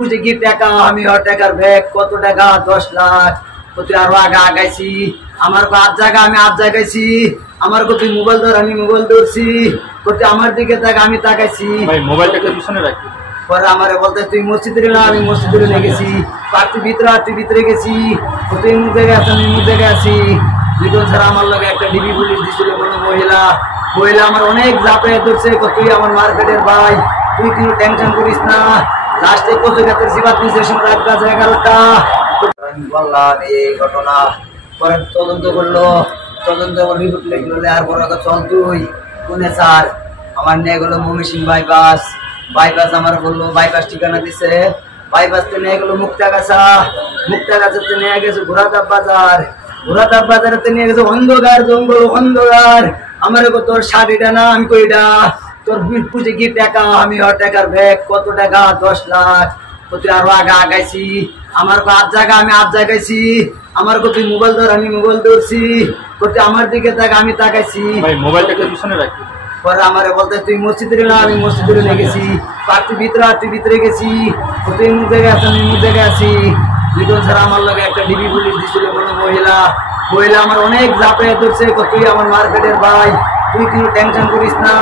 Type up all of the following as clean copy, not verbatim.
বুঝে কি টাকা আমি টাকার ব্যাগ কত টাকা 10 লাখ তুই আরো আগে আগাইছি আমার আট জায়গা আমি আট জায়গাইছি আমার তুই মোবাইল ধর আমি মোবাইল ধরছি আমার দিকে তাক আমি তাকাইছি ভাই মোবাইলটা পিছনে রাখি পরে আমারে বলতে তুই মসজিদে না আমি মসজিদে নিয়ে গেছি তুই ভিতরে গেছি তুই মুখ জায়গায় আছি আমি মুখ জায়গায় আছি দুজন ছাড়া আমার লগে একটা ডিবি পুলিশ দিছিল কোনো মহিলা আমার অনেক জাপে ধরছে তুই আমার মার্কেটের ভাই তুই কোনো টেনশন করিস না লাস্টে কত গাতের সিবাত নিছে রাত বাজে 11টা আমি বললাম এই ঘটনা পরে তদন্ত করলো তদন্ত রিপোর্ট লিখলো আর বড় চল তুই কোনে স্যার আমার নিয়ে গেলো ময়মনসিংহ বাইপাস আমার বললো বাইপাস ঠিকানা দিছে বাইপাস তো নিয়ে গেলো মুক্তাগাছাতে নিয়ে গেছে ঘোড়াধাপ বাজারে নিয়ে গেছে অন্ধকার জঙ্গল অন্ধকার আমার তোর শাড়িটা না আমি কইটা তোর পুজে কি টাকা আমি টাকার ব্যাগ কত টাকা 10 লাখ তুই আরো আগে আগাইছি আমার আট জায়গা আমি আট জায়গাইছি আমার তুই মোবাইল ধর আমি মোবাইল ধরছি আমার দিকে তাক আমি তাকাইছি ভাই মোবাইলটা পিছনে রাখি পরে আমারে বলতে তুই মসজিদে না আমি মসজিদে নিয়ে গেছি তুই ভিতরে গেছি তুই মুখ জায়গায় আছি আমি মুখ জায়গায় আছি দুজন ছাড়া আমার লগে একটা ডিবি পুলিশ দিছিল কোনো মহিলা আমার অনেক জাপে ধরছে তুই আমার মার্কেটের ভাই তুই কোনো টেনশন করিস না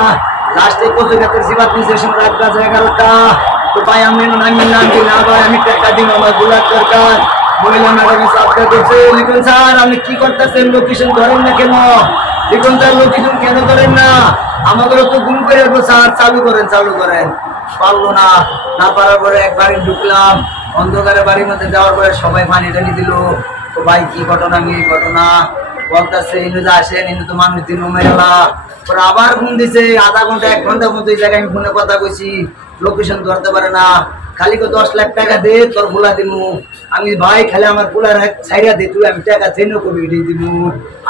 লাস্টে কত গাতের সিবাত নিছে রাত বাজে 11টা তো ভাই আমি না ভাই আমি টাকা দিন আমার বুলার দরকার মহিলা ম্যাডাম সাবধান করছে লিখুন স্যার আপনি কি করতেছেন লোকেশন ধরেন না কেন লিখুন স্যার লোকেশন কেন ধরেন না আমাদের তো গুম করে স্যার চালু করেন পারলো না পারার পরে একবারই ঢুকলাম অন্ধকারে বাড়ির মধ্যে যাওয়ার পরে সবাই পানি টানি দিল তো ভাই কি ঘটনা বলতেছে ইনু যা আসেন ইনু তো মানুষ দিন মেলা পরে আবার ফোন দিছে আধা ঘন্টা 1 ঘন্টার মতো এই জায়গায় আমি ফোনে কথা কইছি লোকেশন ধরতে পারে না খালি 10 লাখ টাকা দে তোর ভোলা দিমু আমি ভাই খালি আমার পোলার ছাইরা দে তুই আমি টাকা চেনও কবি দিমু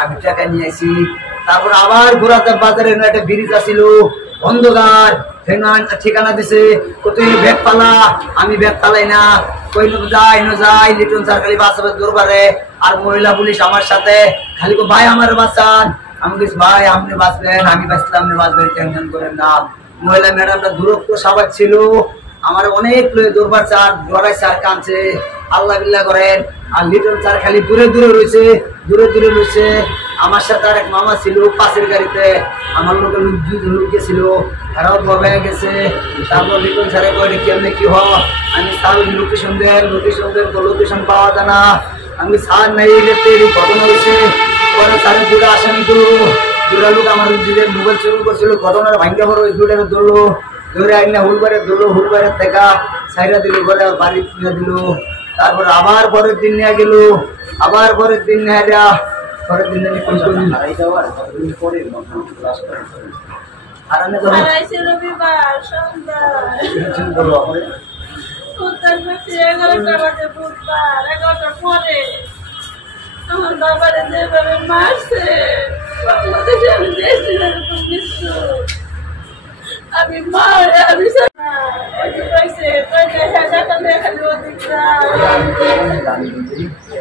আমি টাকা নিয়ে আসি তারপর আবার ঘোড়াধাপ বাজারে একটা ব্রিজ আসিল অন্ধকার ঠিকানা দিছে তুই ব্যাগ পালা আমি ব্যাগ পালাই না কইল যাই লিটন স্যার খালি বাঁচাবে দরবারে আর মহিলা পুলিশ আমার সাথে খালি ভাই আমার বাঁচান আমি বলছি ভাই আপনি বাঁচবেন আমি বাঁচলাম আপনি বাঁচবেন টেনশন করেন না মহিলা ম্যাডামটা দূরত্ব স্বাভাবিক ছিল আমার অনেক দরবার স্যার ডরাই স্যার কাঁদছে আল্লাহ বিল্লাহ করেন আর লিটন স্যার খালি দূরে রয়েছে আমার সাথে আর এক মামা ছিল পাশের গাড়িতে আমার লোকের লোক গেছিল তারাও ভয় গেছে তারপর লিটন স্যারে কয়ে কেমনে কি হয় আমি স্যার লোকেশন দেন তো লোকেশন পাওয়া যায় না আমি স্যার নেই ঘটনা হয়েছে পরে স্যারের দুটো আসামি তো দুটা লোক আমার মোবাইল চুরি করছিল ঘটনার ভাঙ্গা বড় দুটাকে ধরলো ধরে আইনা হুলবারের থেকে সাইরা দিল ঘরে বাড়ি তুলে দিল তারপর আবার পরের দিন নিয়ে গেল পরের দিন আমি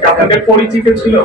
আপনাদের পরিচিত ছিল।